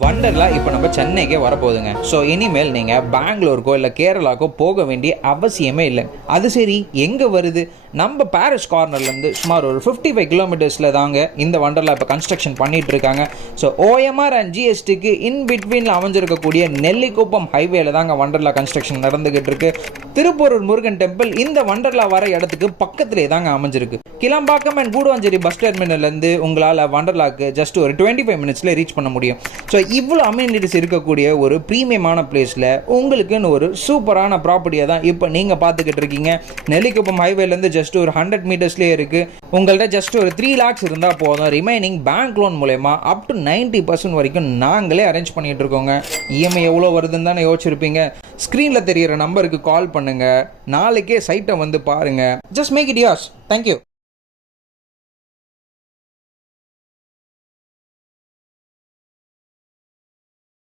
வண்டர்லா இப்போ நம்ம சென்னைக்கே வரப்போகுதுங்க. ஸோ இனிமேல் நீங்கள் பெங்களூருக்கோ இல்லை கேரளாக்கோ போக வேண்டிய அவசியமே இல்லை. அது சரி, எங்கே வருது? நம்ம பாரிஸ் கார்னர்லேருந்து சுமார் ஒரு 55 கிலோமீட்டர்ஸில் தாங்க இந்த வண்டர்லா இப்போ கன்ஸ்ட்ரக்ஷன் பண்ணிகிட்டு இருக்காங்க. ஸோ ஓஎம்ஆர் அண்ட் ஜிஎஸ்டிக்கு இன் பிட்வீனில் அமைஞ்சிருக்கக்கூடிய நெல்லிக்குப்பம் ஹைவேல தாங்க வண்டர்லா கன்ஸ்ட்ரக்ஷன் நடந்துகிட்டு இருக்கு. திருப்பூரூர் முருகன் டெம்பிள் இந்த வண்டர்லா வர இடத்துக்கு பக்கத்திலே தாங்க அமைஞ்சிருக்கு. கிளம்பாக்கம் அண்ட் கூடுவாஞ்சேரி பஸ் டெர்மினல்லேருந்து உங்களால் வண்டர்லாக்கு ஜஸ்ட் ஒரு 25 மினிட்ஸில் ரீச் பண்ண முடியும். ஸோ இவ்வளோ அம்யூனிட்டிஸ் இருக்கக்கூடிய ஒரு ப்ரீமியமான பிளேஸில் உங்களுக்குன்னு ஒரு சூப்பரான ப்ராப்பர்ட்டியை தான் இப்போ நீங்கள் பார்த்துக்கிட்டு இருக்கீங்க. நெல்லிக்குப்பம் ஹைவேலேருந்து ஜஸ்ட் ஒரு 100 மீட்டர்ஸ்லேயே இருக்குது. உங்கள்கிட்ட ஜஸ்ட் ஒரு 3 lakhs இருந்தால் போதும். ரிமைனிங் பேங்க் லோன் மூலயமா அப் டு 90% வரைக்கும் நாங்களே அரேஞ்ச் பண்ணிகிட்டு இருக்கோங்க. இஎம்ஐ எவ்வளோ வருதுன்னு தானே யோசிச்சிருப்பீங்க. ஸ்க்ரீனில் தெரிகிற நம்பருக்கு கால் பண்ணுங்கள். நாளைக்கே சைட்டை வந்து பாருங்கள். Just make it yours. Thank you.